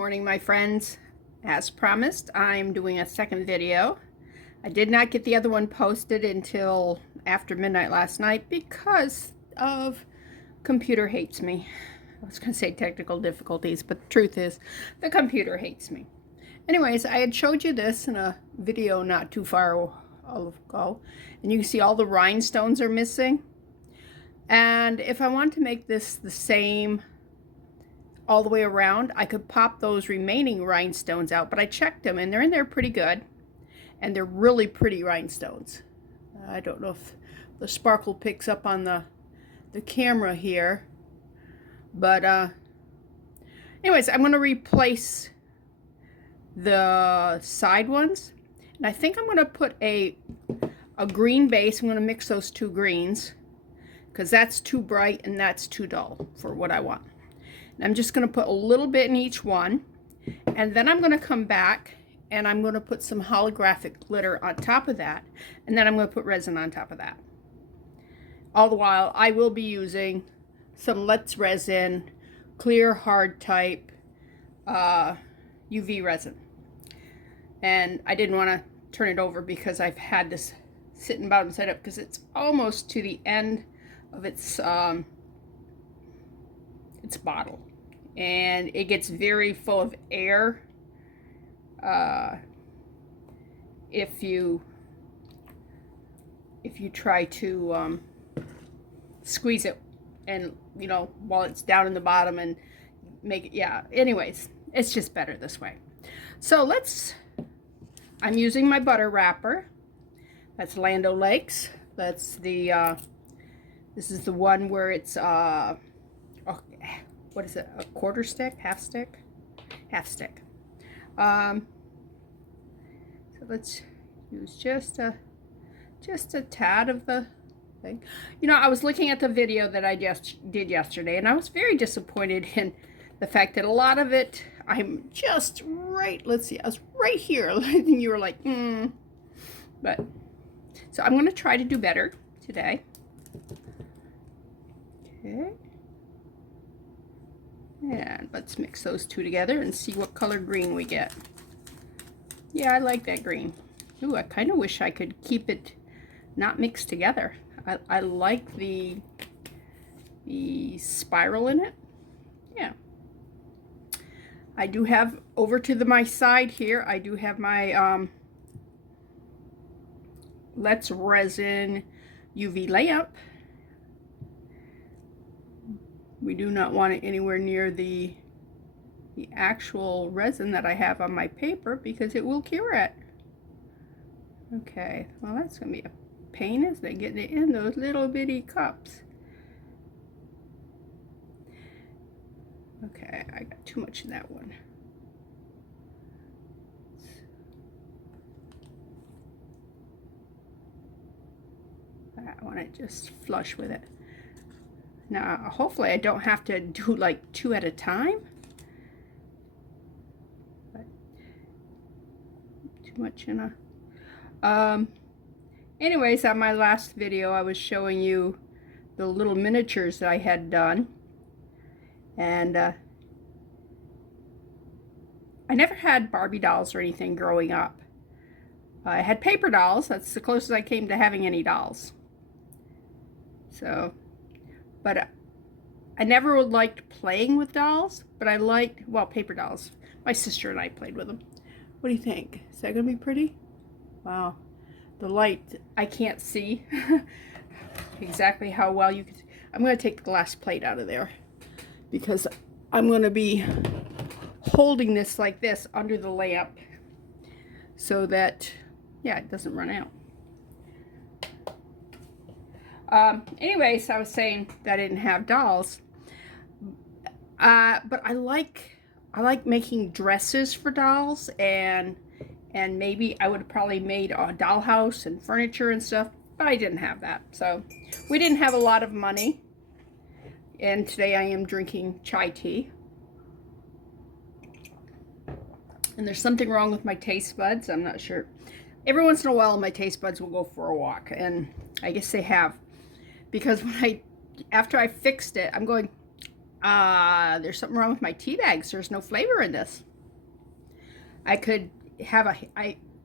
morning, my friends. As promised, I'm doing a second video. I did not get the other one posted until after midnight last night because of computer hates me. I was going to say technical difficulties, but the truth is the computer hates me. Anyways, I had showed you this in a video not too far ago, and you can see all the rhinestones are missing. And if I want to make this the same all the way around, I could pop those remaining rhinestones out, but I checked them and they're in there pretty good, and they're really pretty rhinestones. I don't know if the sparkle picks up on the camera here, but anyways, I'm going to replace the side ones, and I think I'm going to put a green base. I'm going to mix those two greens because that's too bright and that's too dull for what I want. I'm just going to put a little bit in each one, and then I'm going to come back and I'm going to put some holographic glitter on top of that, and then I'm going to put resin on top of that. All the while, I will be using some Let's Resin clear hard type UV resin, and I didn't want to turn it over because I've had this sitting about and set up because it's almost to the end of its bottle, and it gets very full of air if you try to squeeze it, and you know, while it's down in the bottom, and make it, yeah, anyways, it's just better this way. So I'm using my butter wrapper. That's Land O'Lakes. That's the this is the one where it's what is it, a quarter stick, half stick? Half stick. So let's use just a tad of the thing. You know, I was looking at the video that I just did yesterday, and I was very disappointed in the fact that a lot of it, I'm just right, let's see, I was right here, and you were like, But, so I'm going to try to do better today. Okay. And let's mix those two together and see what color green we get. Yeah, I like that green. Ooh, I kind of wish I could keep it not mixed together. I like the spiral in it. Yeah. I do have, over to my side here, I do have my Let's Resin UV lamp. We do not want it anywhere near the actual resin that I have on my paper because it will cure it. Okay, well, that's going to be a pain, isn't it, getting it in those little bitty cups. Okay, I got too much in that one. I want it just flush with it. Now, hopefully I don't have to do like 2 at a time. But too much in a... anyways, on my last video, I was showing you the little miniatures that I had done. And I never had Barbie dolls or anything growing up. I had paper dolls. That's the closest I came to having any dolls. So... But I never liked playing with dolls, but I liked, well, paper dolls. My sister and I played with them. What do you think? Is that going to be pretty? Wow. The light, I can't see exactly how well you can see. I'm going to take the glass plate out of there because I'm going to be holding this like this under the lamp so that, yeah, it doesn't run out. Anyways, I was saying that I didn't have dolls, but I like making dresses for dolls, and maybe I would have probably made a dollhouse and furniture and stuff, but I didn't have that. So we didn't have a lot of money, and today I am drinking chai tea. And there's something wrong with my taste buds. I'm not sure. Every once in a while my taste buds will go for a walk, and I guess they have. Because after I fixed it, I'm going, there's something wrong with my tea bags. There's no flavor in this. I could have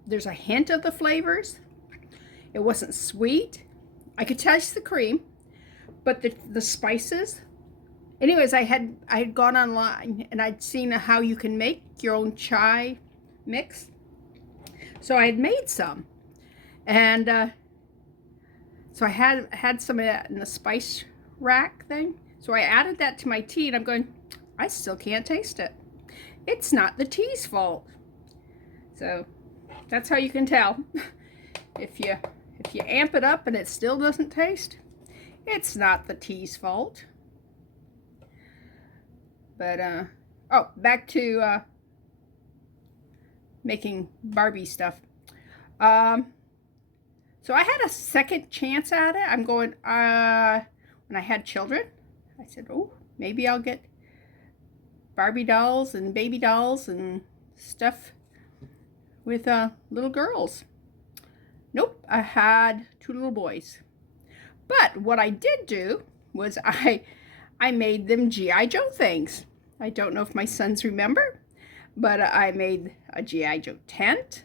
there's a hint of the flavors. It wasn't sweet. I could taste the cream, but the spices. Anyways, I had gone online and I'd seen how you can make your own chai mix. So I had made some, and so I had some of that in the spice rack thing. So I added that to my tea, and I'm going, I still can't taste it. It's not the tea's fault. So that's how you can tell. If you amp it up and it still doesn't taste, it's not the tea's fault. But oh, back to making Barbie stuff. So I had a second chance at it. I'm going, when I had children, I said, oh, maybe I'll get Barbie dolls and baby dolls and stuff with little girls. Nope, I had 2 little boys. But what I did do was I made them G.I. Joe things. I don't know if my sons remember, but I made a G.I. Joe tent.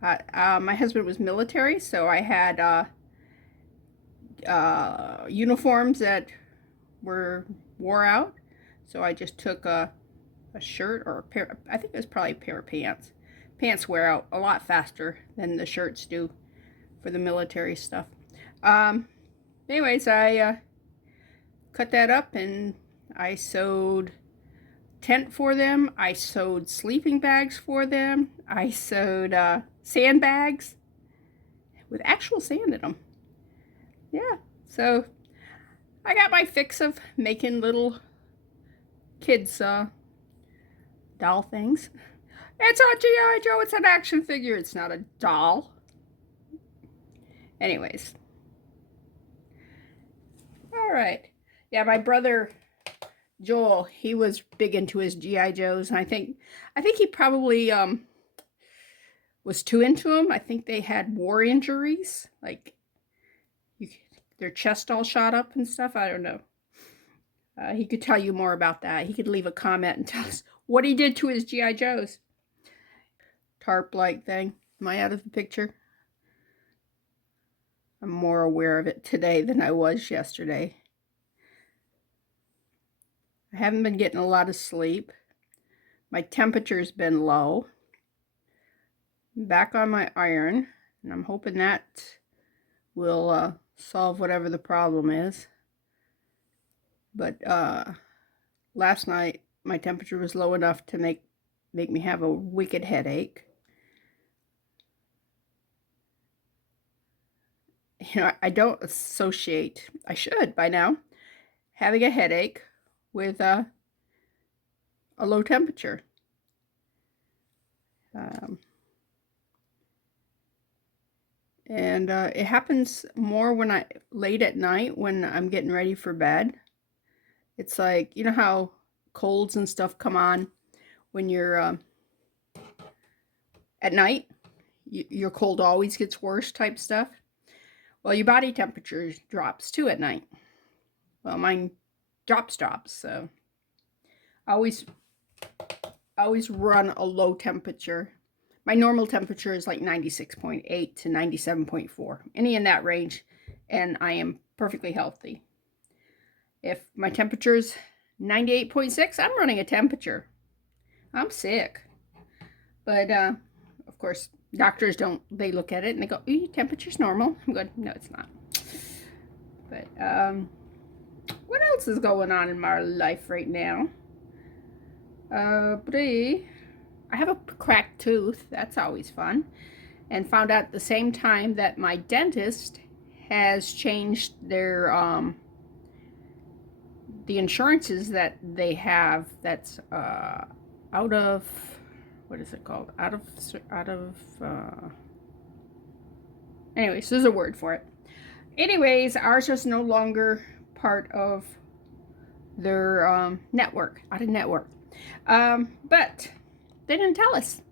My husband was military, so I had uniforms that wore out. So I just took a shirt or a pair, I think it was probably a pair of pants. Pants wear out a lot faster than the shirts do for the military stuff. Anyways, I cut that up and I sewed tent for them. I sewed sleeping bags for them. I sewed sandbags with actual sand in them. Yeah, so I got my fix of making little kids doll things. It's a G.I. Joe, it's an action figure, it's not a doll. Anyways. Alright. Yeah, my brother Joel, he was big into his G.I. Joes, and I think he probably was too into them. I think they had war injuries, like their chest all shot up and stuff. I don't know. He could tell you more about that. He could leave a comment and tell us what he did to his G.I. Joes. Tarp-like thing. Am I out of the picture? I'm more aware of it today than I was yesterday. I haven't been getting a lot of sleep. My temperature's been low. I'm back on my iron, and I'm hoping that will solve whatever the problem is. But last night my temperature was low enough to make me have a wicked headache. You know, I don't associate, I should by now, having a headache with a low temperature. And it happens more when late at night when I'm getting ready for bed. It's like, you know how colds and stuff come on when you're at night? Your cold always gets worse type stuff. Well, your body temperature drops too at night. Well, mine drops, so I always run a low temperature. My normal temperature is like 96.8 to 97.4, any in that range, and I am perfectly healthy. If my temperature is 98.6, I'm running a temperature. I'm sick. But, of course, doctors they look at it and they go, your temperature's normal. I'm going, no, it's not. But, what else is going on in my life right now? I have a cracked tooth. That's always fun. And found out at the same time that my dentist has changed their, the insurances that they have that's, out of, what is it called? Anyways, there's a word for it. Anyways, ours is no longer part of their network, out of network. But they didn't tell us.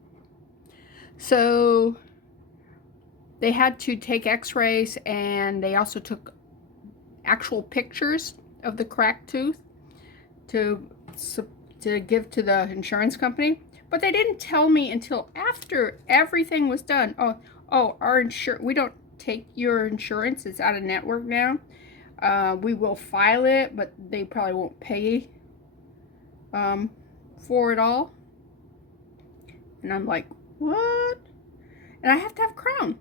So they had to take x-rays, and they also took actual pictures of the cracked tooth to give to the insurance company. But they didn't tell me until after everything was done. Oh, we don't take your insurance. It's out of network now. We will file it, but they probably won't pay for it all. And I'm like, what? And I have to have a crown.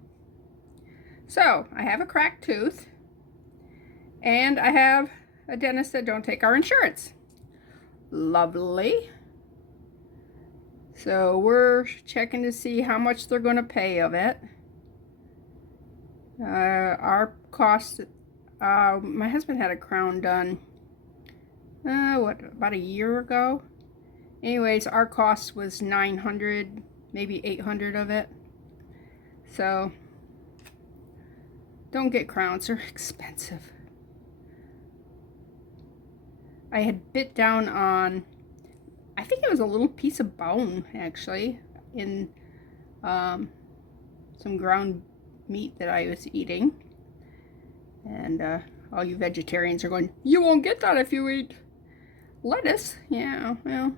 So I have a cracked tooth, and I have a dentist that don't take our insurance. Lovely. So we're checking to see how much they're going to pay of it. Our cost, my husband had a crown done, about a year ago. Anyways, our cost was $900, maybe $800 of it. So don't get crowns, they're expensive. I had bit down on, I think it was a little piece of bone, actually, in some ground meat that I was eating. And all you vegetarians are going, you won't get that if you eat lettuce. Yeah, well,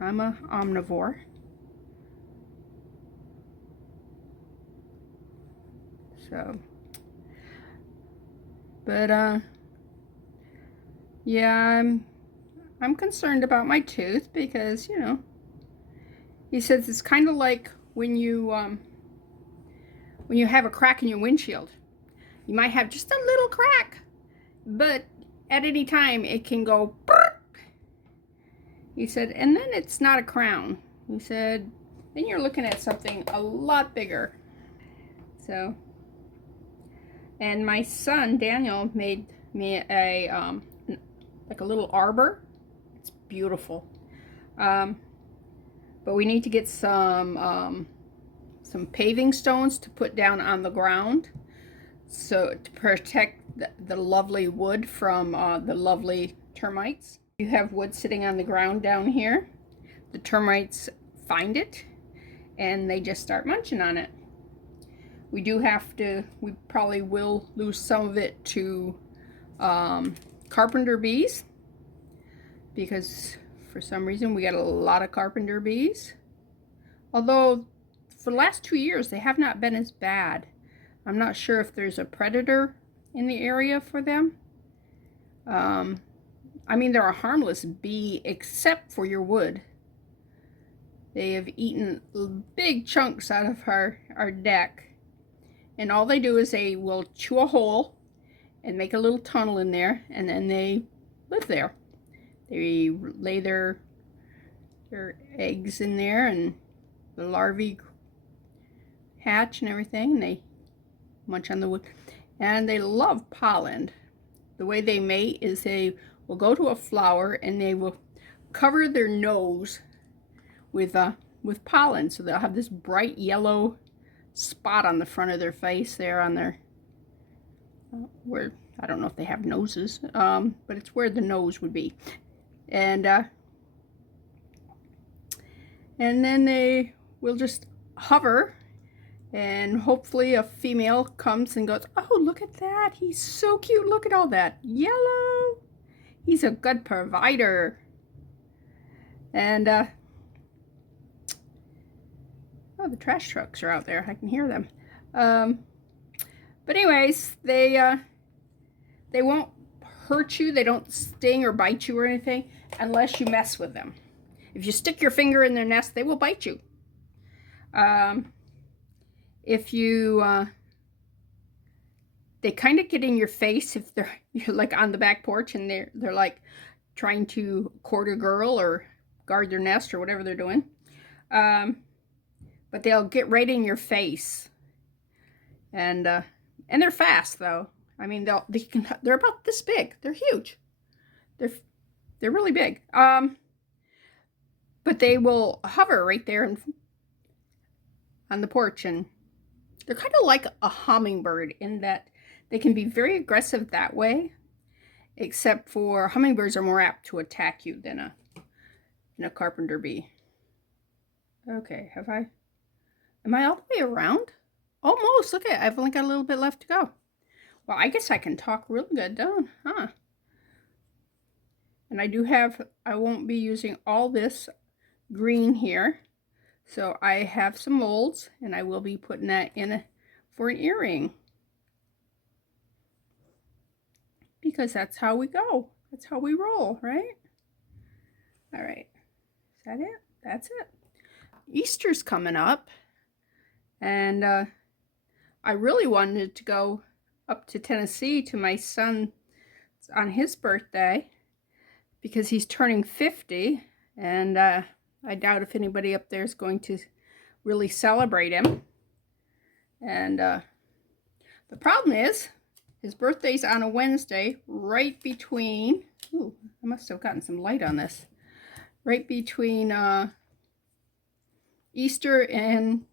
I'm a omnivore. So, but yeah, I'm concerned about my tooth because, you know, he says it's kind of like when you have a crack in your windshield. You might have just a little crack, but at any time it can go burp. He said, and then it's not a crown. He said, then you're looking at something a lot bigger. So, and my son Daniel made me a like a little arbor. It's beautiful. But we need to get some paving stones to put down on the ground, so to protect the lovely wood from the lovely termites. You have wood sitting on the ground down here. The termites find it and they just start munching on it. We probably will lose some of it to carpenter bees, because for some reason we got a lot of carpenter bees. Although for the last 2 years they have not been as bad. I'm not sure if there's a predator in the area for them. I mean, they're a harmless bee except for your wood. They have eaten big chunks out of our deck. And all they do is they will chew a hole and make a little tunnel in there, and then they live there. They lay their eggs in there, and the larvae hatch and everything, and they munch on the wood. And they love pollen. The way they mate is they will go to a flower and they will cover their nose with pollen. So they'll have this bright yellow spot on the front of their face there on their, where, I don't know if they have noses, but it's where the nose would be. And then they will just hover, and hopefully a female comes and goes, oh, look at that, he's so cute, look at all that yellow, he's a good provider. And oh, the trash trucks are out there, I can hear them. But anyways, they won't hurt you, they don't sting or bite you or anything unless you mess with them. If you stick your finger in their nest, they will bite you. If you, they kind of get in your face if you're like on the back porch and they're like trying to court a girl or guard their nest or whatever they're doing. But they'll get right in your face. And they're fast though. I mean, they're about this big. They're huge. They're really big. But they will hover right there on the porch, and they're kind of like a hummingbird in that they can be very aggressive that way, except for hummingbirds are more apt to attack you than a carpenter bee. Okay, am I all the way around? Almost. Look at it. I've only got a little bit left to go. Well, I guess I can talk real good, don't I? Huh? And I won't be using all this green here. So I have some molds, and I will be putting that in for an earring. Because that's how we go. That's how we roll, right? All right. Is that it? That's it. Easter's coming up. And I really wanted to go up to Tennessee to my son on his birthday because he's turning 50. And I doubt if anybody up there is going to really celebrate him. And the problem is, his birthday's on a Wednesday, right between, ooh, I must have gotten some light on this, right between Easter and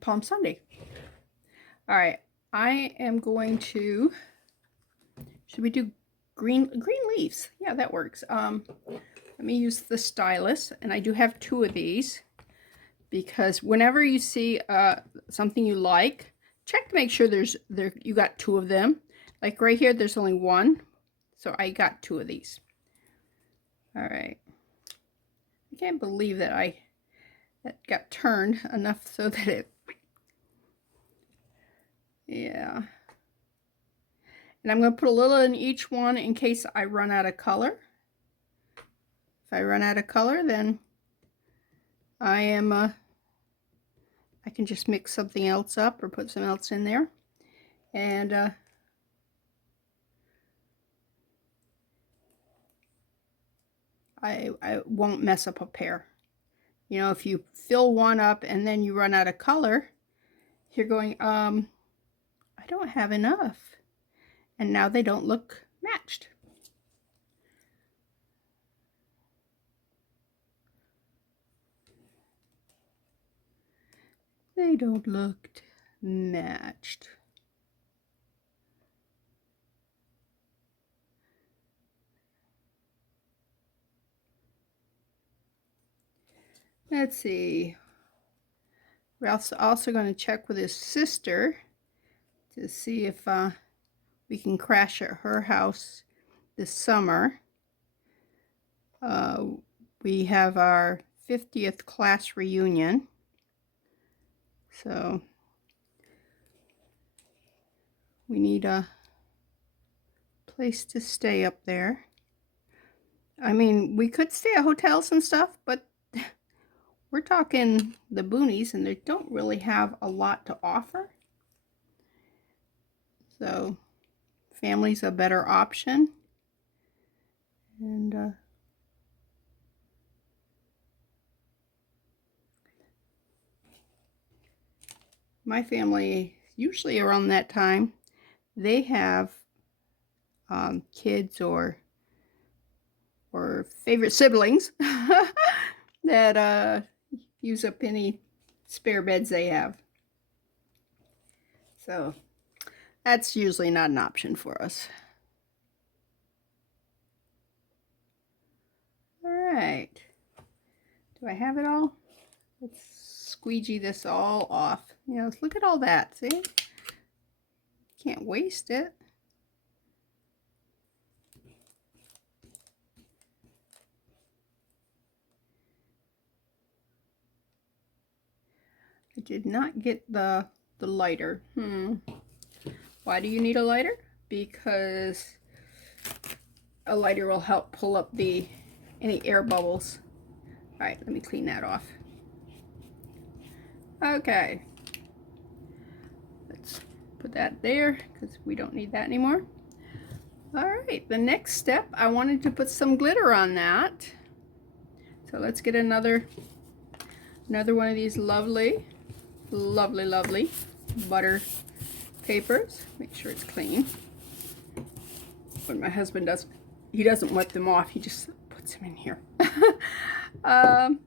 Palm Sunday. All right, I am going to, should we do green leaves? Yeah, that works. Let me use the stylus, and I do have 2 of these, because whenever you see something you like, check to make sure you got 2 of them. Like right here, there's only 1, so I got 2 of these. All right. I can't believe that that got turned enough so that it, yeah. And I'm going to put a little in each one in case I run out of color. If I run out of color, then I can just mix something else up or put something else in there. And I won't mess up a pair. You know, if you fill one up and then you run out of color, you're going, I don't have enough. And now they don't look matched. They don't look matched. Let's see. We're also going to check with his sister to see if we can crash at her house this summer. We have our 50th class reunion. So we need a place to stay up there. I mean, we could stay at hotels and stuff, but we're talking the boonies, and they don't really have a lot to offer. So family's a better option. And my family, usually around that time, they have kids or favorite siblings that use up any spare beds they have. So that's usually not an option for us. All right. Do I have it all? Let's squeegee this all off. You know, look at all that. See? Can't waste it. I did not get the lighter. Why do you need a lighter? Because a lighter will help pull up any air bubbles. All right, let me clean that off. Okay. Let's put that there because we don't need that anymore. All right, the next step, I wanted to put some glitter on that. So let's get another one of these lovely butter papers. Make sure it's clean. When my husband does, he doesn't wipe them off, he just puts them in here. Put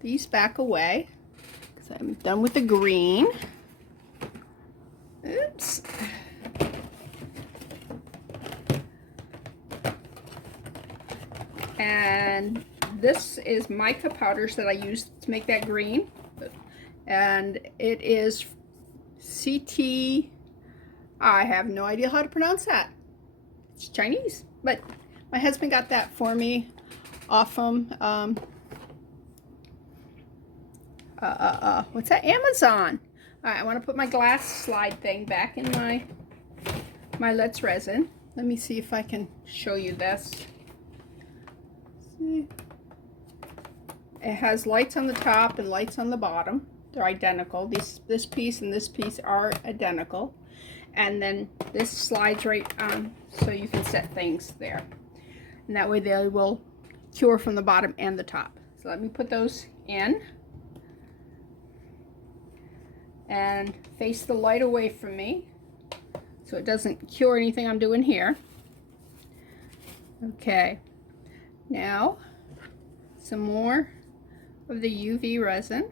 these back away because I'm done with the green. Oops. And this is mica powders that I used to make that green. And it is CT I have no idea how to pronounce that. It's Chinese, but my husband got that for me off from what's that? Amazon. All right, I want to put my glass slide thing back in my Let's Resin. Let me see if I can show you this. See? It has lights on the top and lights on the bottom. They're identical. This piece and this piece are identical. And then this slides right on so you can set things there. And that way they will cure from the bottom and the top. So let me put those in. And face the light away from me so it doesn't cure anything I'm doing here. Okay, now some more of the UV resin.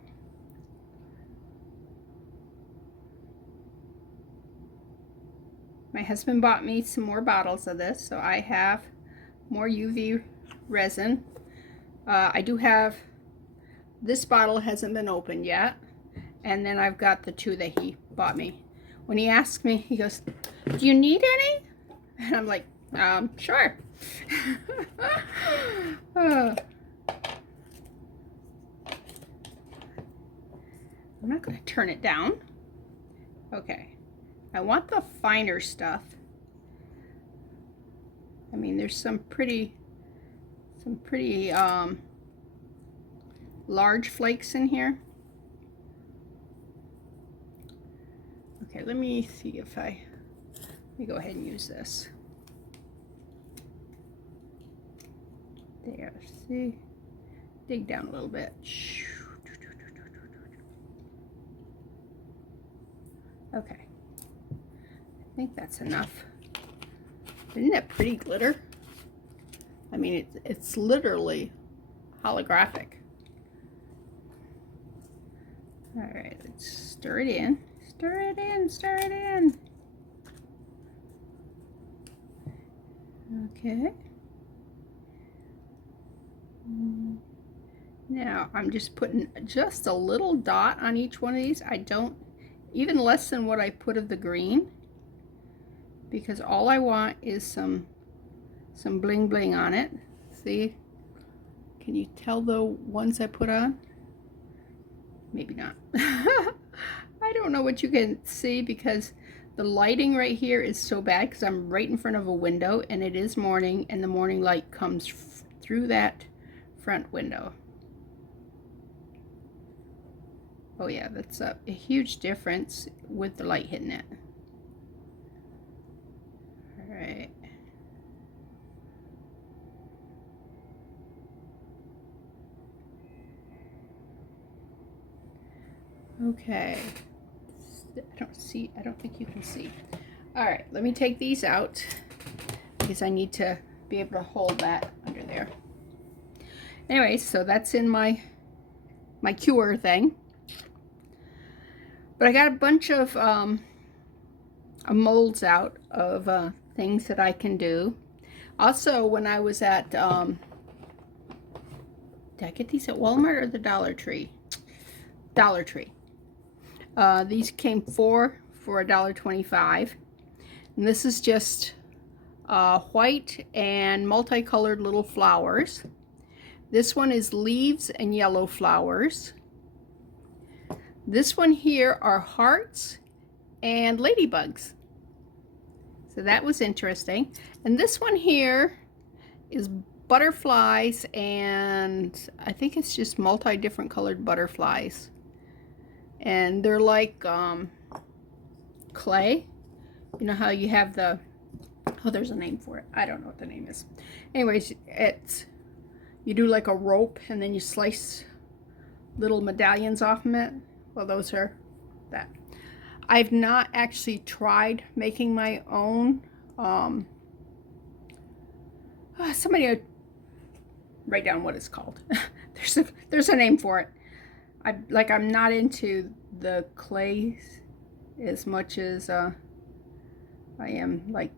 My husband bought me some more bottles of this, so I have more UV resin. I do have, this bottle hasn't been opened yet. And then I've got the two that he bought me. When he asked me, he goes, "Do you need any?" And I'm like, sure. I'm not going to turn it down. Okay. I want the finer stuff. I mean, there's some pretty large flakes in here. Okay, let me see if let me go ahead and use this. There, see? Dig down a little bit. Okay. I think that's enough. Isn't that pretty glitter? I mean, it's literally holographic. All right, let's stir it in. Stir it in, stir it in. Okay. Now I'm just putting just a little dot on each one of these. I don't, even less than what I put of the green, because all I want is some bling bling on it. See? Can you tell the ones I put on? Maybe not. I don't know what you can see because the lighting right here is so bad because I'm right in front of a window and it is morning and the morning light comes through that front window. Oh yeah, that's a huge difference with the light hitting it. All right. Okay. I don't think you can see. All right, let me take these out because I need to be able to hold that under there. Anyway, so that's in my cure thing. But I got a bunch of molds out of things that I can do. Also, when I was at, did I get these at Walmart or the Dollar Tree? Dollar Tree. These came for $1.25. And this is just white and multicolored little flowers. This one is leaves and yellow flowers. This one here are hearts and ladybugs. So that was interesting. And this one here is butterflies, and I think it's just different colored butterflies. And they're like clay. You know how you have the, oh, there's a name for it. I don't know what the name is. Anyways, you do like a rope and then you slice little medallions off of it. Well, those are that. I've not actually tried making my own. Somebody write down what it's called. There's a name for it. I'm not into the clay as much as I am like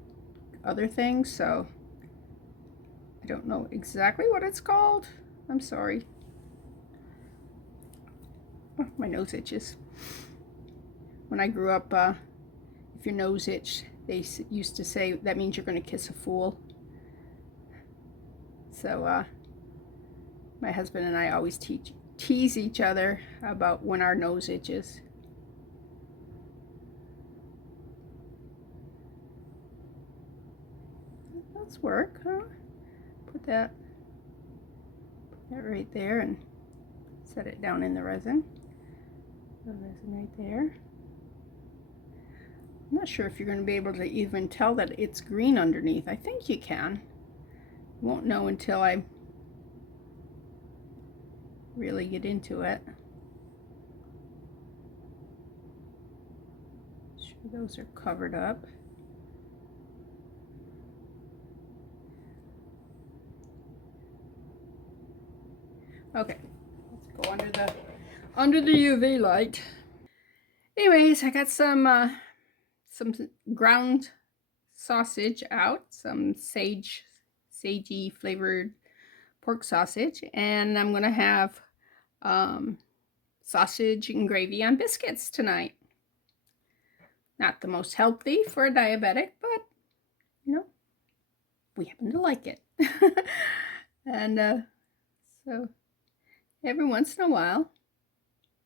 other things, so I don't know exactly what it's called. I'm sorry. Oh, my nose itches. When I grew up, if your nose itch, they used to say that means you're going to kiss a fool. So my husband and I always tease each other about when our nose itches. Let's work, huh? Put that right there and set it down in the resin. The resin right there. I'm not sure if you're going to be able to even tell that it's green underneath. I think you can. Won't know until I really get into it. Sure those are covered up. Okay, let's go under the UV light. Anyways, I got some ground sausage out, some sagey flavored pork sausage, and I'm gonna have sausage and gravy on biscuits tonight. Not the most healthy for a diabetic, but you know, we happen to like it. And so every once in a while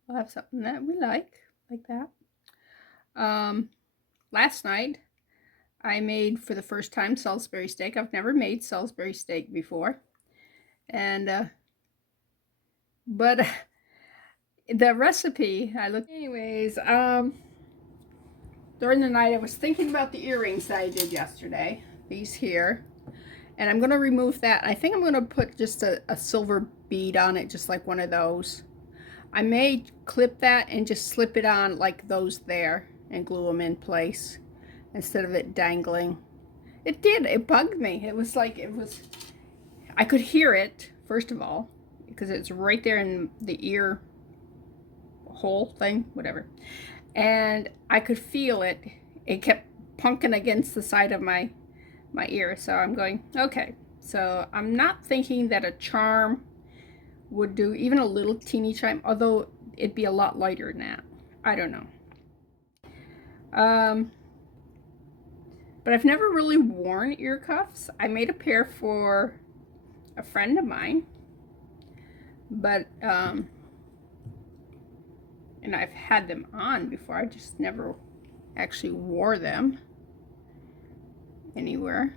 we'll have something that we like that. Last night I made for the first time Salisbury steak. I've never made Salisbury steak before, and but the recipe I looked anyways. During the night I was thinking about the earrings that I did yesterday, these here, and I'm going to remove that. I think I'm going to put just a silver bead on it, just like one of those. I may clip that and just slip it on like those there and glue them in place instead of it dangling. It bugged me. It was like, I could hear it, first of all, because it's right there in the ear hole thing, whatever. And I could feel it. It kept punking against the side of my ear. So I'm going, okay. So I'm not thinking that a charm would do, even a little teeny charm, although it'd be a lot lighter than that. I don't know. But I've never really worn ear cuffs. I made a pair for a friend of mine, but and I've had them on before. I just never actually wore them anywhere.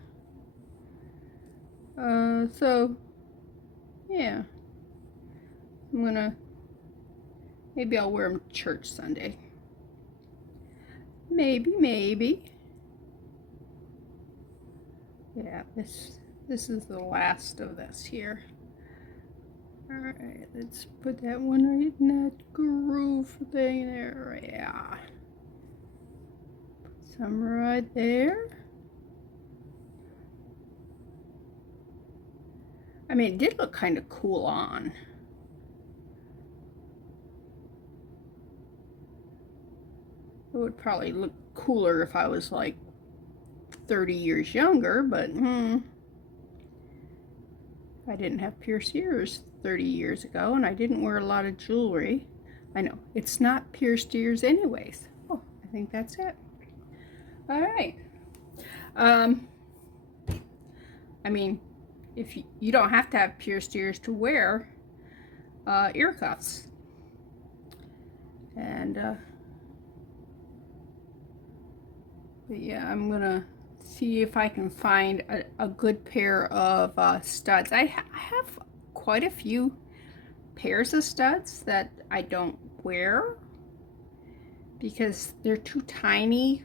So yeah, maybe I'll wear them to church Sunday. Maybe. Yeah, this is the last of this here. Alright, let's put that one right in that groove thing there. Yeah. Put some right there. I mean, it did look kind of cool on. It would probably look cooler if I was like 30 years younger, but I didn't have pierced ears 30 years ago, and I didn't wear a lot of jewelry. I know, it's not pierced ears anyways. Oh, I think that's it. All right. I mean, if you don't have to have pierced ears to wear ear cuffs. And but yeah, I'm gonna see if I can find a good pair of studs. I have quite a few pairs of studs that I don't wear because they're too tiny,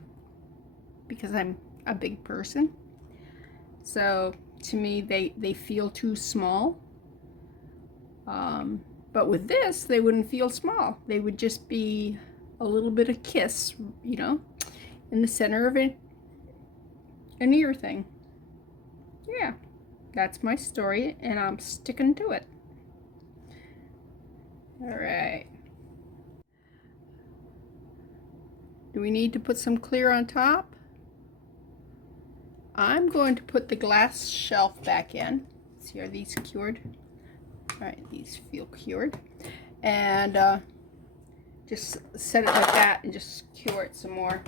because I'm a big person. So to me, they feel too small. But with this, they wouldn't feel small. They would just be a little bit of kiss, you know, in the center of an ear thing. Yeah, that's my story, and I'm sticking to it. All right. Do we need to put some clear on top? I'm going to put the glass shelf back in. See, are these cured? All right, these feel cured. And just set it like that and just cure it some more.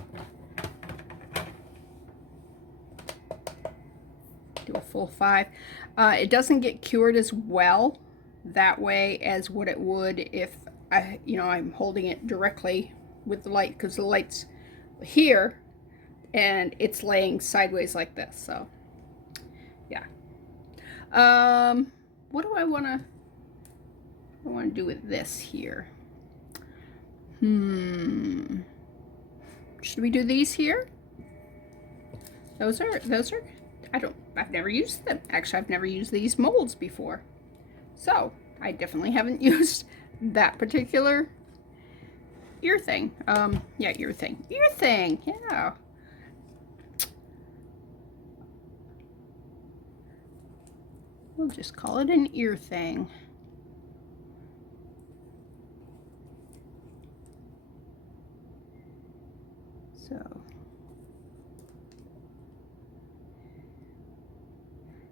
do a full 5. It doesn't get cured as well that way as what it would if I'm holding it directly with the light, because the light's here and it's laying sideways like this. So yeah. What do I want to do with this here? Should we do these here? Those are I've never used them. Actually, I've never used these molds before. So I definitely haven't used that particular ear thing. Yeah, ear thing. Yeah. We'll just call it an ear thing. So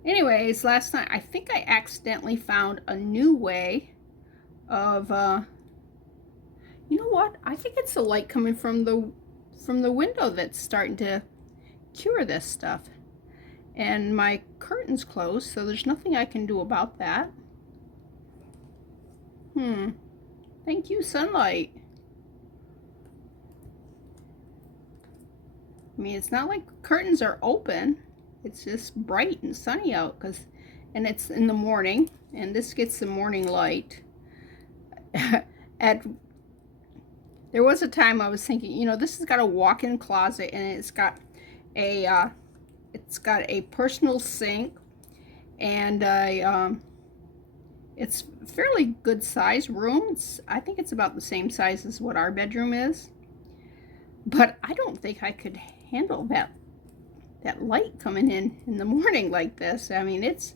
anyways, last night I think I accidentally found a new way of you know what? I think it's the light coming from the window that's starting to cure this stuff. And my curtain's closed, so there's nothing I can do about that. Thank you, sunlight. I mean, it's not like curtains are open. It's just bright and sunny out, and it's in the morning, and this gets the morning light. There was a time I was thinking, this has got a walk-in closet, and it's got a personal sink, and it's a fairly good size room. I think it's about the same size as what our bedroom is, but I don't think I could handle that light coming in the morning like this. I mean, it's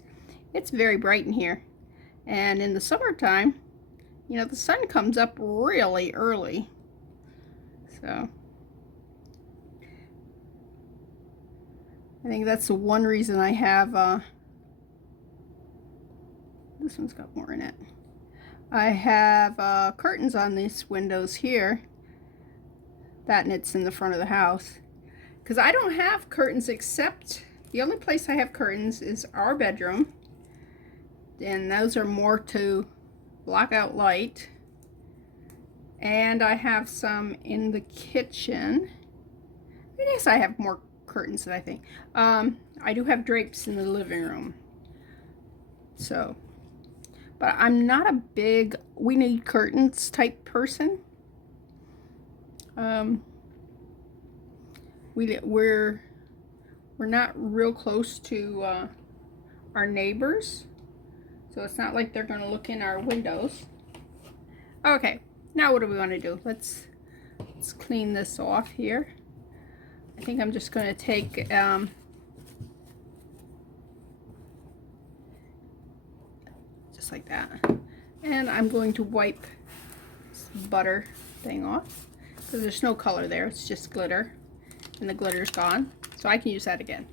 very bright in here, and in the summertime, the sun comes up really early. So I think that's the one reason I have this one's got more in it. I have curtains on these windows here. That, and it's in the front of the house, because I don't have curtains, except the only place I have curtains is our bedroom, and those are more to block out light. And I have some in the kitchen. I guess I have more curtains than I think. I do have drapes in the living room. So, but I'm not a big we need curtains type person. We're not real close to our neighbors, so it's not like they're going to look in our windows. Okay, now what do we want to do? Let's clean this off here. I think I'm just going to take just like that, and I'm going to wipe this butter thing off, because there's no color there, it's just glitter, and the glitter's gone, so I can use that again.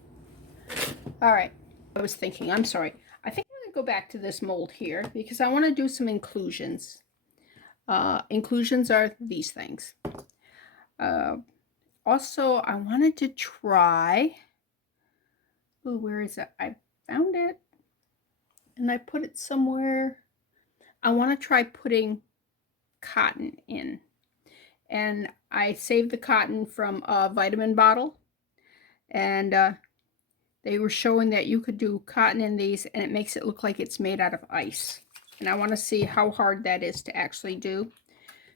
All right, I was thinking, I'm sorry, I think I'm going to go back to this mold here, because I want to do some inclusions. Inclusions are these things. Also, I wanted to try, oh, where is it? I found it, and I put it somewhere. I want to try putting cotton in. And I saved the cotton from a vitamin bottle, and they were showing that you could do cotton in these, and it makes it look like it's made out of ice. And I want to see how hard that is to actually do,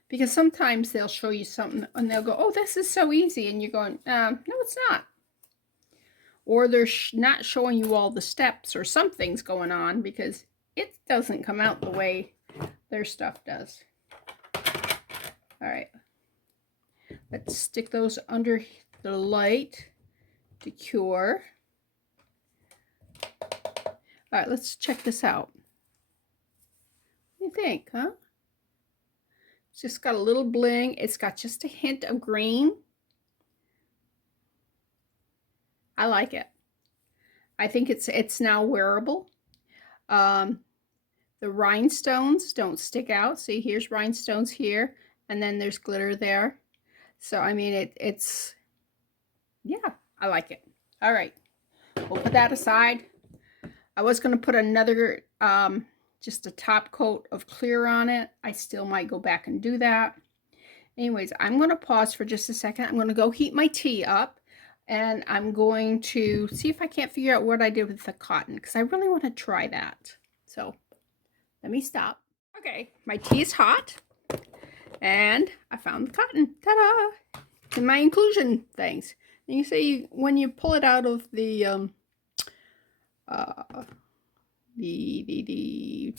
because sometimes they'll show you something and they'll go, oh, this is so easy, and you're going, no, it's not. Or they're not showing you all the steps, or something's going on, because it doesn't come out the way their stuff does. All right. Let's stick those under the light to cure. All right, let's check this out. What do you think, huh? It's just got a little bling. It's got just a hint of green. I like it. I think it's now wearable. The rhinestones don't stick out. See, here's rhinestones here, and then there's glitter there. So, I mean, it's, yeah, I like it. All right, we'll put that aside. I was going to put another, just a top coat of clear on it. I still might go back and do that. Anyways, I'm going to pause for just a second. I'm going to go heat my tea up, and I'm going to see if I can't figure out what I did with the cotton, because I really want to try that. So let me stop. Okay, my tea is hot, and I found the cotton. Ta-da! In my inclusion things. And you see, when you pull it out of the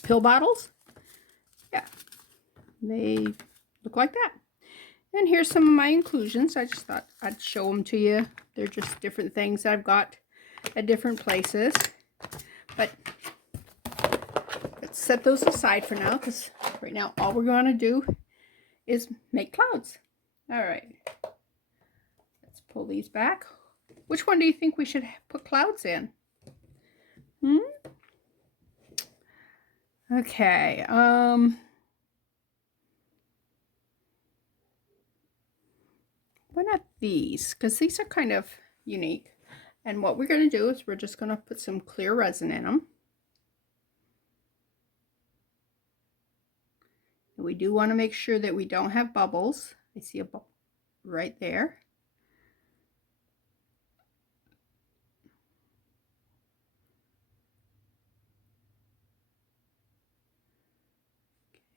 pill bottles, yeah, they look like that. And here's some of my inclusions. I just thought I'd show them to you. They're just different things I've got at different places. But let's set those aside for now, because right now all we're going to do is make clouds. All right. Let's pull these back. Which one do you think we should put clouds in? Okay. Why not these? Because these are kind of unique. And what we're going to do is we're just going to put some clear resin in them. And we do want to make sure that we don't have bubbles. I see a bubble right there.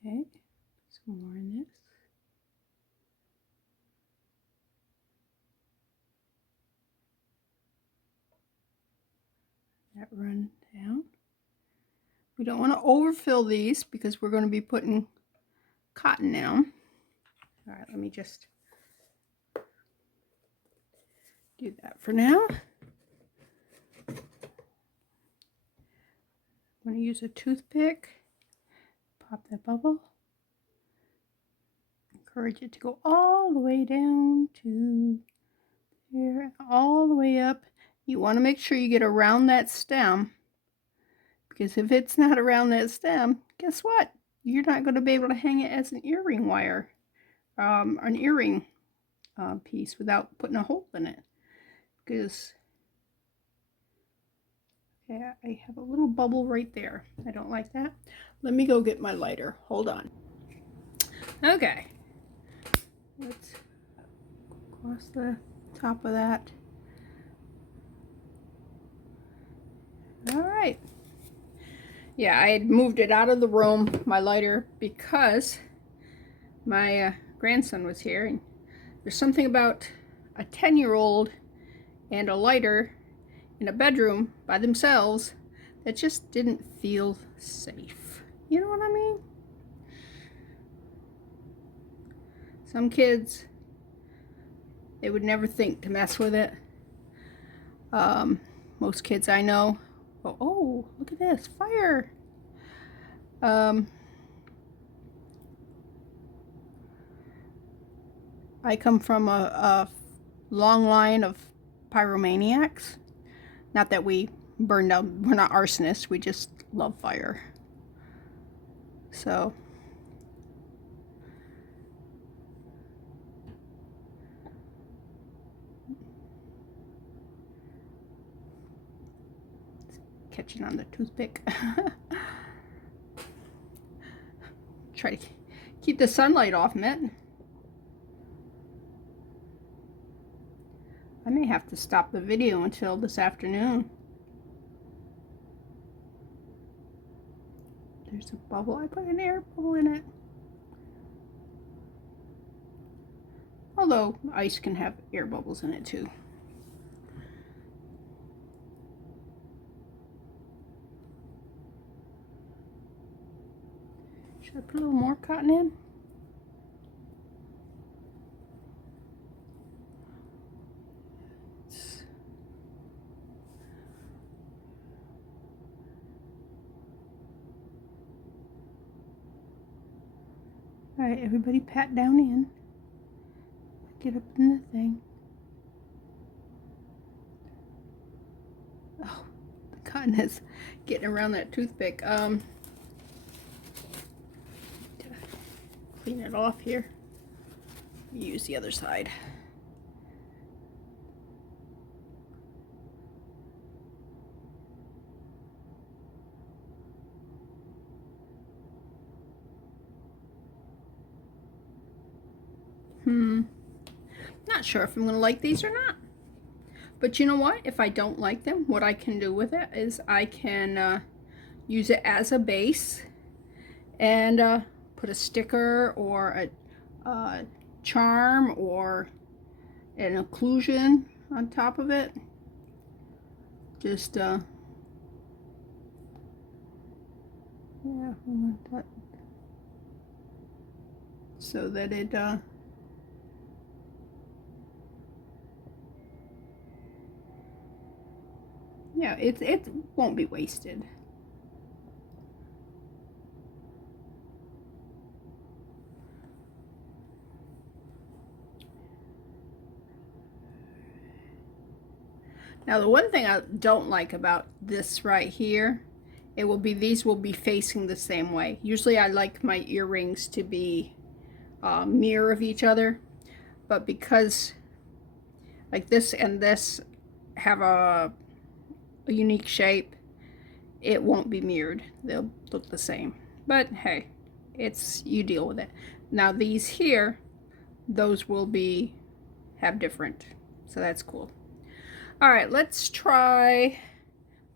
Okay, some more in this. That run down. We don't want to overfill these because we're going to be putting cotton in them. All right, let me just do that for now. I'm going to use a toothpick. Pop that bubble. Encourage it to go all the way down to there, all the way up. You want to make sure you get around that stem, because if it's not around that stem, guess what? You're not going to be able to hang it as an earring wire, an earring piece without putting a hole in it. Because, okay, I have a little bubble right there. I don't like that. Let me go get my lighter. Hold on. Okay. Let's cross the top of that. All right. Yeah, I had moved it out of the room, my lighter, because my grandson was here. And there's something about a 10-year-old and a lighter in a bedroom by themselves that just didn't feel safe. You know what I mean? Some kids, they would never think to mess with it. Most kids I know, oh, look at this, fire. I come from a long line of pyromaniacs. Not that we burn down, we're not arsonists, we just love fire. So, catching on the toothpick. Try to keep the sunlight off Mitt. I may have to stop the video until this afternoon. There's a bubble. I put an air bubble in it. Although ice can have air bubbles in it too. Should I put a little more cotton in? All right, everybody pat down in. Get up in the thing. Oh, the cotton is getting around that toothpick. Clean it off here. Use the other side. Not sure if I'm going to like these or not. But you know what? If I don't like them, what I can do with it is I can use it as a base and put a sticker or a charm or an inclusion on top of it. Just yeah, I want that so that it yeah, it won't be wasted. Now the one thing I don't like about this right here, these will be facing the same way. Usually I like my earrings to be mirror of each other, but because like this and this have a unique shape, it won't be mirrored. They'll look the same. But hey, you deal with it. Now these here, those will have different, so that's cool. All right, let's try,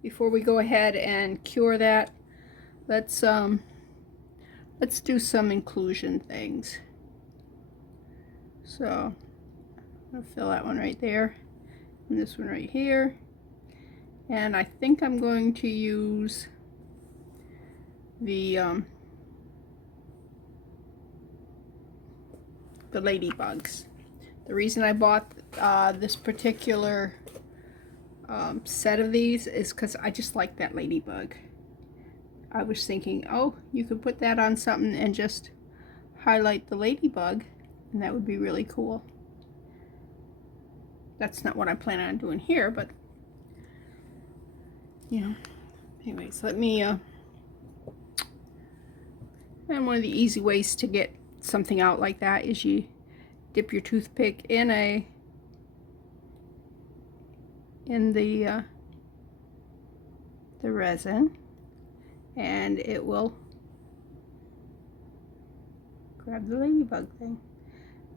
before we go ahead and cure that, let's do some inclusion things. So I'm gonna fill that one right there and this one right here, and I think I'm going to use the ladybugs. The reason I bought this particular set of these is because I just like that ladybug. I was thinking, oh, you could put that on something and just highlight the ladybug, and that would be really cool. That's not what I plan on doing here, but you know. Anyways, let me and one of the easy ways to get something out like that is you dip your toothpick in the resin, and it will grab the ladybug thing.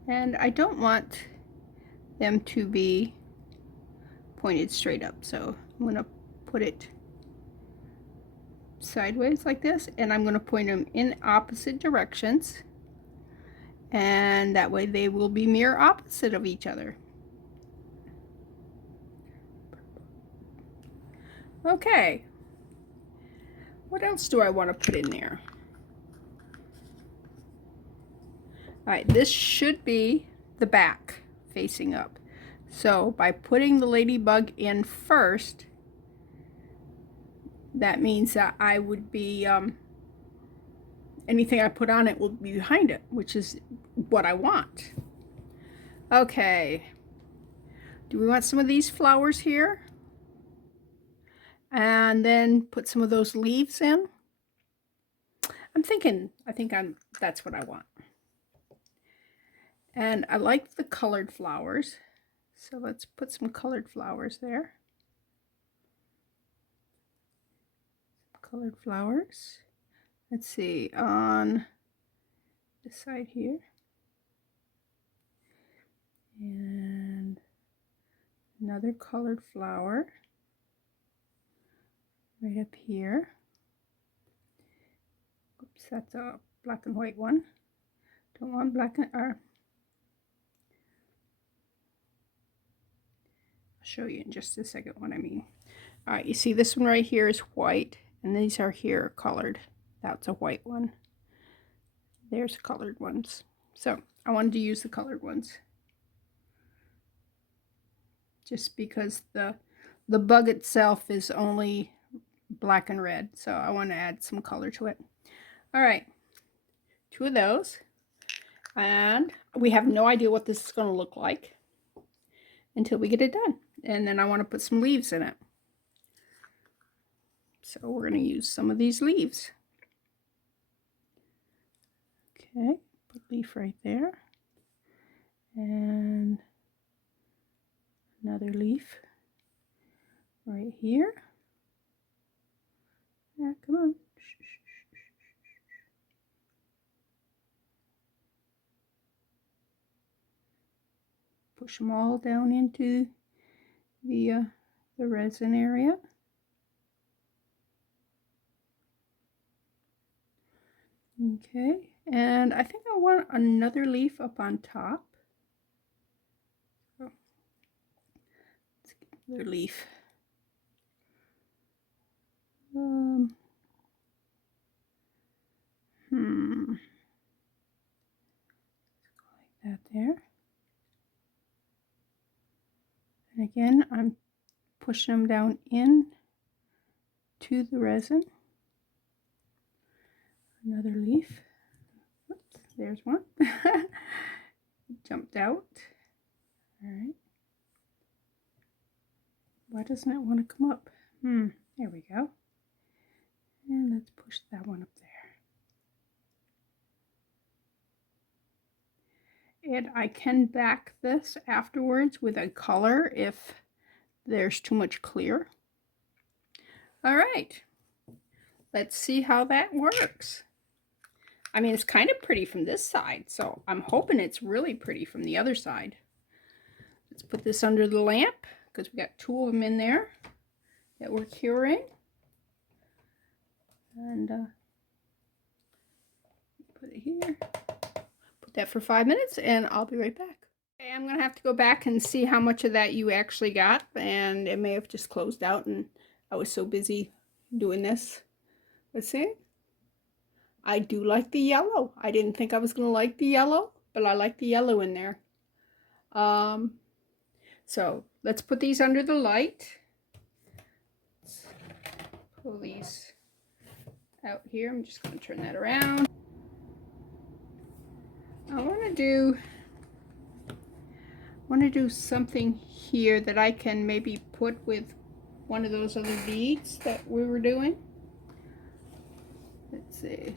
And I don't want them to be pointed straight up, so I'm going to put it sideways like this, and I'm going to point them in opposite directions, and that way they will be mirror opposite of each other. Okay, what else do I want to put in there? All right, this should be the back facing up. So by putting the ladybug in first, that means that I would be, anything I put on it will be behind it, which is what I want. Okay, do we want some of these flowers here? And then put some of those leaves in? That's what I want. And I like the colored flowers, so let's put some colored flowers there. Colored flowers. Let's see, on this side here. And another colored flower right up here. Oops, that's a black and white one. Don't want black and I'll show you in just a second what I mean. All right, you see this one right here is white, and these are here colored. That's a white one. There's colored ones. So I wanted to use the colored ones, just because the bug itself is only black and red, so I want to add some color to it. All right, 2 of those, and we have no idea what this is going to look like until we get it done. And then I want to put some leaves in it, so we're going to use some of these leaves. Okay, put leaf right there, and another leaf right here. Yeah, come on. push them all down into the resin area. Okay, and I think I want another leaf up on top. Oh, let's get another leaf. Like that there. And again, I'm pushing them down in to the resin. Another leaf. Oops, there's one. Jumped out. All right. Why doesn't it want to come up? There we go. And let's push that one up there. And I can back this afterwards with a color if there's too much clear. All right. Let's see how that works. I mean, it's kind of pretty from this side, so I'm hoping it's really pretty from the other side. Let's put this under the lamp because we got 2 of them in there that we're curing. And put it here. Put that for 5 minutes and I'll be right back. Okay, I'm going to have to go back and see how much of that you actually got, and it may have just closed out and I was so busy doing this. Let's see. I do like the yellow. I didn't think I was going to like the yellow, but I like the yellow in there. So let's put these under the light. Let's pull these out here. I'm just going to turn that around. I want to do something here that I can maybe put with one of those other beads that we were doing. Let's see.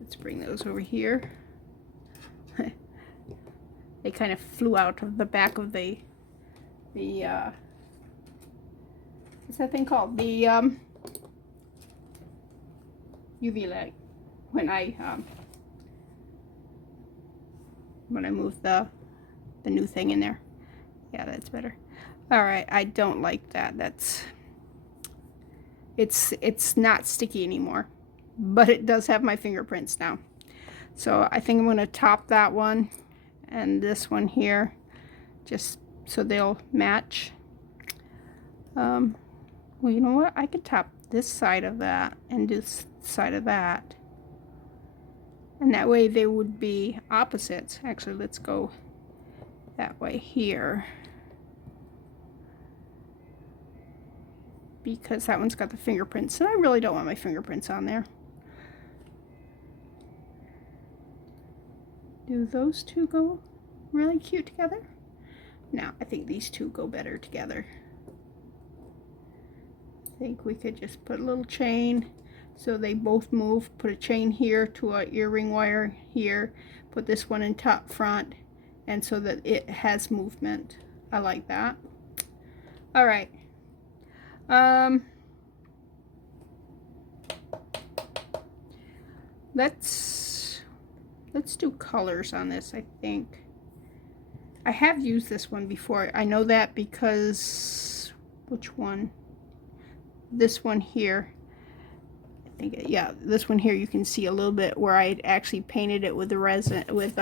Let's bring those over here. They kind of flew out of the back of the what's that thing called? The UV light. When I moved the new thing in there. Yeah, that's better. All right, I don't like that. It's not sticky anymore, but it does have my fingerprints now. So I think I'm going to top that one and this one here, just so they'll match. Well, you know what? I could top this side of that and this side of that. And that way they would be opposites. Actually, let's go that way here. Because that one's got the fingerprints, and I really don't want my fingerprints on there. Do those two go really cute together? No, I think these two go better together. I think we could just put a little chain so they both move. Put a chain here to an earring wire here. Put this one in top front, and so that it has movement. I like that. All right. Let's do colors on this. I think I have used this one before. I know that because which one? This one here. I think, yeah, this one here. You can see a little bit where I actually painted it with the resin with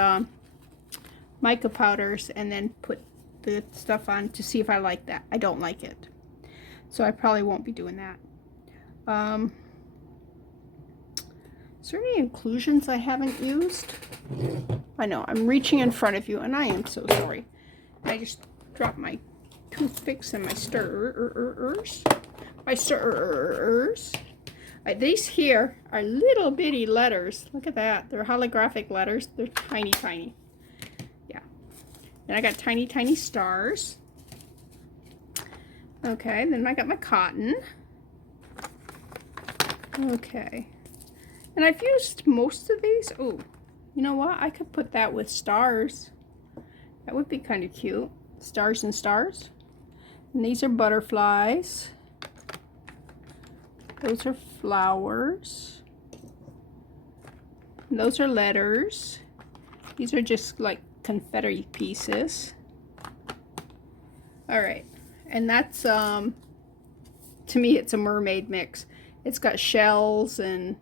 mica powders, and then put the stuff on to see if I like that. I don't like it, so I probably won't be doing that. Is there any inclusions I haven't used? I know, I'm reaching in front of you, and I am so sorry. I just dropped my toothpicks and my stirrers. These here are little bitty letters. Look at that. They're holographic letters. They're tiny, tiny. Yeah. Then I got tiny, tiny stars. Okay, then I got my cotton. Okay. And I've used most of these. Oh, you know what? I could put that with stars. That would be kind of cute. Stars and stars. And these are butterflies. Those are flowers. And those are letters. These are just like confetti pieces. All right, and that's to me it's a mermaid mix. It's got shells and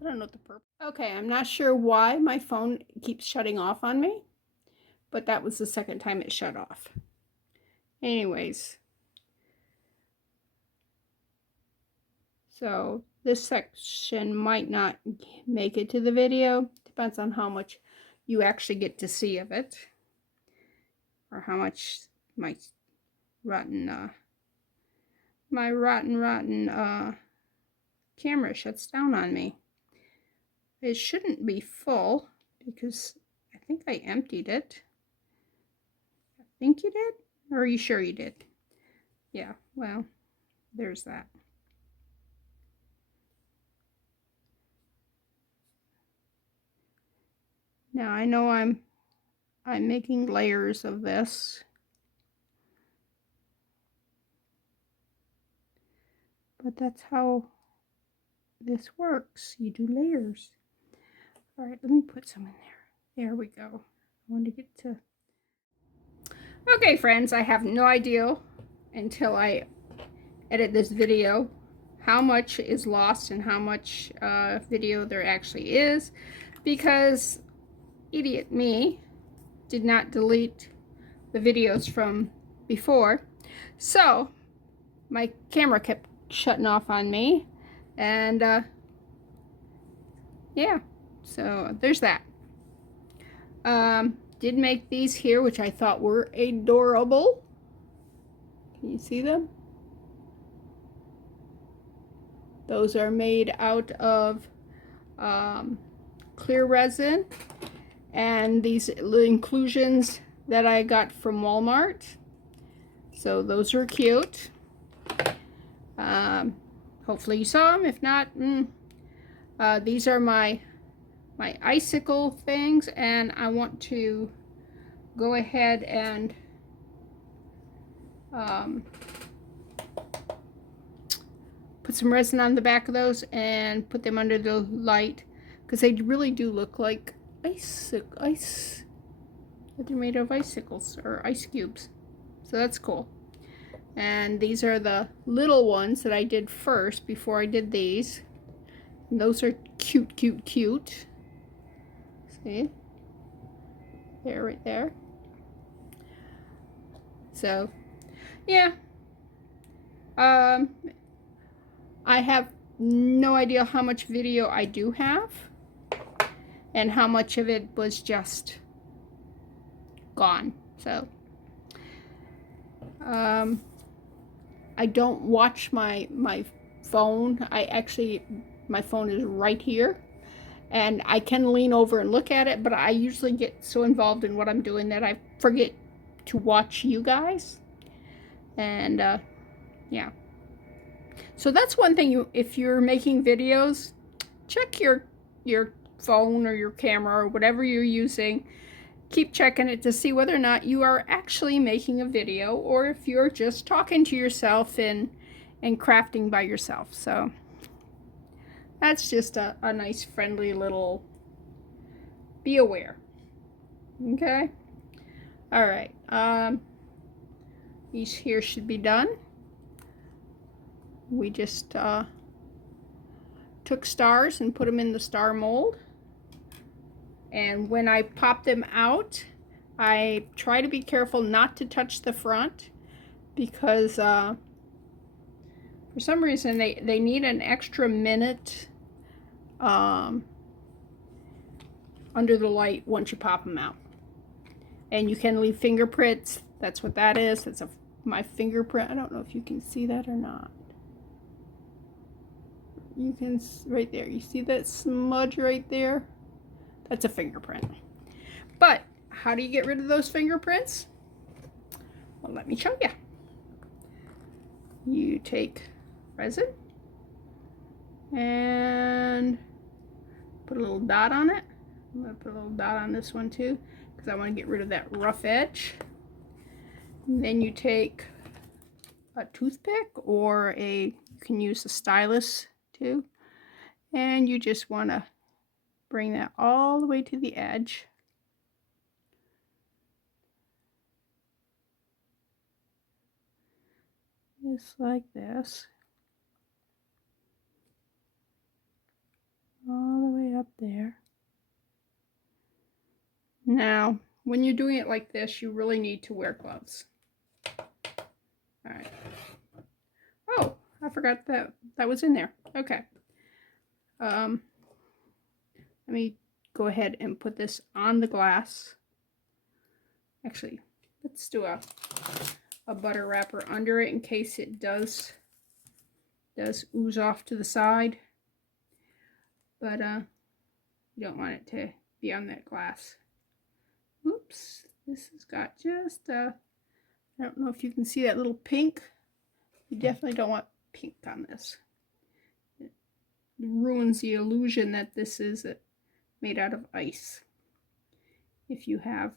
I don't know what the purple. Okay, I'm not sure why my phone keeps shutting off on me, but that was the second time it shut off. Anyways, so this section might not make it to the video. Depends on how much you actually get to see of it, or how much my rotten camera shuts down on me. It shouldn't be full because I think I emptied it. I think you did? Or are you sure you did? Yeah, well, there's that. Now I know I'm making layers of this. But that's how this works. You do layers. All right, let me put some in there. There we go. I want to get to... Okay, friends, I have no idea until I edit this video how much is lost and how much video there actually is, because idiot me did not delete the videos from before. So my camera kept shutting off on me, and yeah, so there's that. Did make these here, which I thought were adorable. Can you see them? Those are made out of clear resin, and these inclusions that I got from Walmart. So those are cute. Hopefully you saw them. If not, these are my icicle things, and I want to go ahead and put some resin on the back of those and put them under the light, because they really do look like ice. They're made of icicles or ice cubes, so that's cool. And these are the little ones that I did first before I did these. And those are cute, cute, cute. See? There, right there. So, yeah. I have no idea how much video I do have, and how much of it was just gone. So, I don't watch my phone. My phone is right here, and I can lean over and look at it, but I usually get so involved in what I'm doing that I forget to watch you guys. And yeah, so that's one thing. If you're making videos, check your phone or your camera or whatever you're using. Keep checking it to see whether or not you are actually making a video, or if you're just talking to yourself and crafting by yourself. So that's just a nice, friendly little be aware. Okay. All right. These here should be done. We just took stars and put them in the star mold. And when I pop them out, I try to be careful not to touch the front, because for some reason they need an extra minute under the light once you pop them out. And you can leave fingerprints. That's what that is. That's my fingerprint. I don't know if you can see that or not. You can, right there. You see that smudge right there? That's a fingerprint. But how do you get rid of those fingerprints? Well, let me show you. You take resin and put a little dot on it. I'm going to put a little dot on this one too, because I want to get rid of that rough edge. And then you take a toothpick, or you can use a stylus too, and you just want to bring that all the way to the edge. just like this, all the way up there. Now, when you're doing it like this, you really need to wear gloves. All right. Oh, I forgot that was in there. Okay. Let me go ahead and put this on the glass. Actually, let's do a butter wrapper under it in case it does ooze off to the side. But you don't want it to be on that glass. Oops, this has got just I don't know if you can see that little pink. You definitely don't want pink on this. It ruins the illusion that this is made out of ice. If you have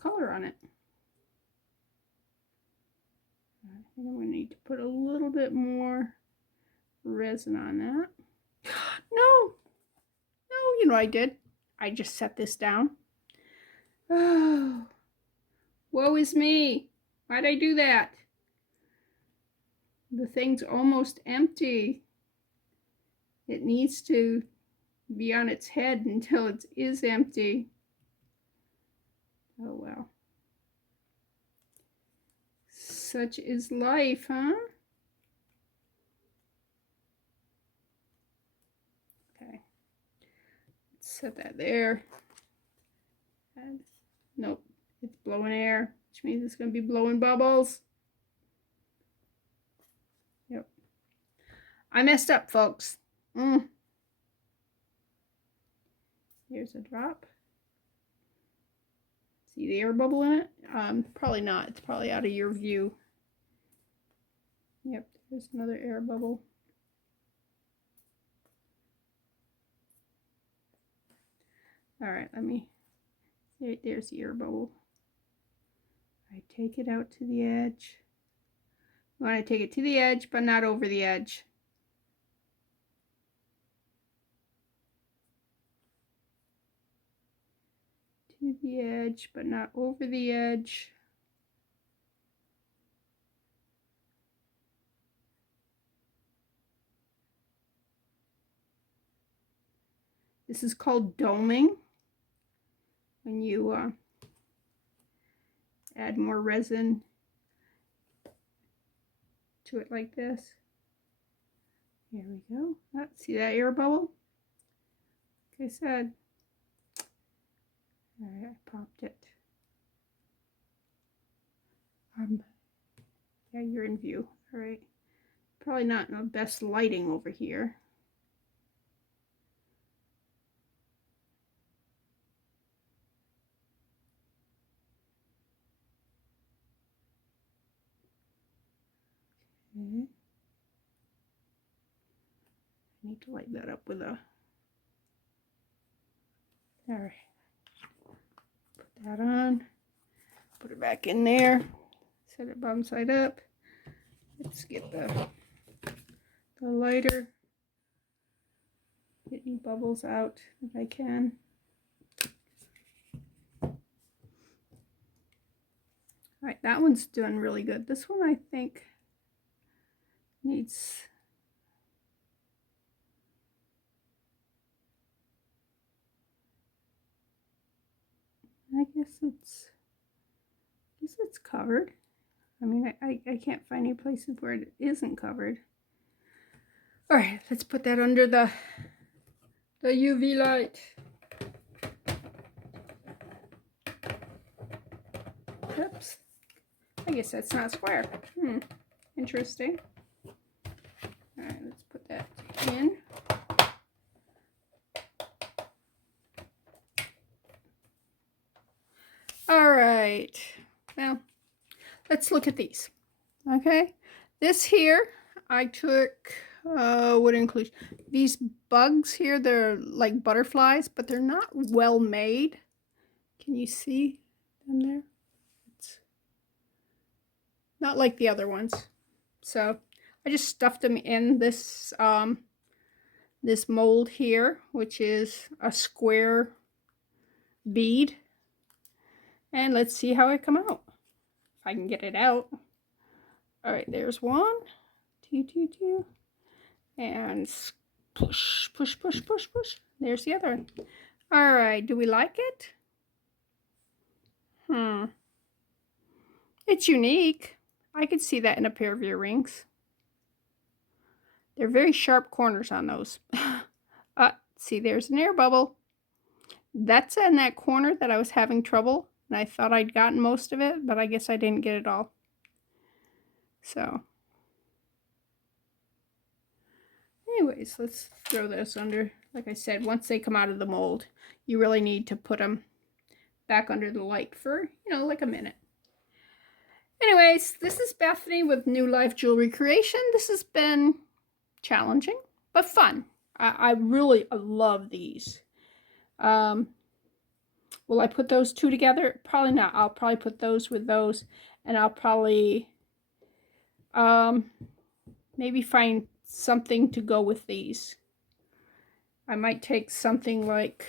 color on it. I think I'm going to need to put a little bit more resin on that. No, you know what I did? I just set this down. Oh, woe is me. Why'd I do that? The thing's almost empty. It needs to be on its head until it is empty. Oh well. Such is life, huh? Okay. Let's set that there. And nope, it's blowing air, which means it's going to be blowing bubbles. Yep. I messed up, folks. Here's a drop. See the air bubble in it? Probably not. It's probably out of your view. Yep, there's another air bubble. All right, let me, there's the air bubble. I take it out to the edge. You want to take it to the edge, but not over the edge. To the edge, but not over the edge. This is called doming. When you add more resin to it like this. Here we go. Oh, see that air bubble? Like I said. All right, I popped it. Yeah, you're in view. All right. Probably not in the best lighting over here. Okay. I need to light that up with a. All right. Put that on. Put it back in there. Set it bottom side up. Let's get the lighter. Get any bubbles out if I can. All right, that one's doing really good. This one I think needs. I guess it's covered. I mean, I can't find any places where it isn't covered. All right, let's put that under the UV light. Oops. I guess that's not square. Interesting. All right, let's put that in. All right. Well, let's look at these. Okay. This here, I took what includes these bugs here. They're like butterflies, but they're not well made. Can you see them there? It's not like the other ones. So I just stuffed them in this this mold here, which is a square bead. And let's see how it come out. if I can get it out. All right, there's one, two, and push, push, push, push, push. There's the other one. All right, do we like it? It's unique. I could see that in a pair of earrings. They're very sharp corners on those. See, there's an air bubble. That's in that corner that I was having trouble, and I thought I'd gotten most of it, but I guess I didn't get it all. So, anyways, let's throw this under. Like I said, once they come out of the mold, you really need to put them back under the light for, like a minute. Anyways, this is Bethany with New Life Jewelry Creation. This has been challenging, but fun. I really love these. Will I put those two together? Probably not. I'll probably put those with those, and I'll probably maybe find something to go with these. I might take something like,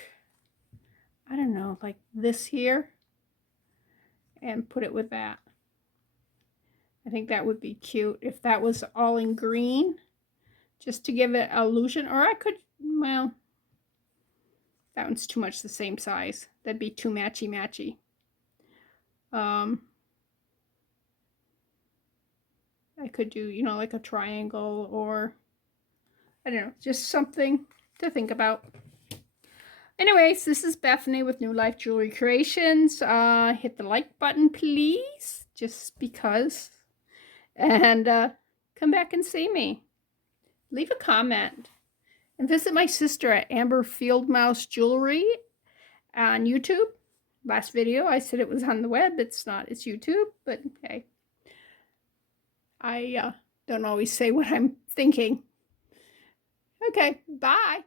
I don't know, like this here, and put it with that. I think that would be cute if that was all in green, just to give it an illusion. Or I could, well, that one's too much the same size. That'd be too matchy-matchy. I could do, like a triangle, or I don't know, just something to think about. Anyways, this is Bethany with New Life Jewelry Creations. Hit the like button, please, just because. And come back and see me. Leave a comment. And visit my sister at Amber Fieldmouse Jewelry on YouTube. Last video I said it was on the web. It's not. It's YouTube. But hey, I don't always say what I'm thinking. Okay, bye.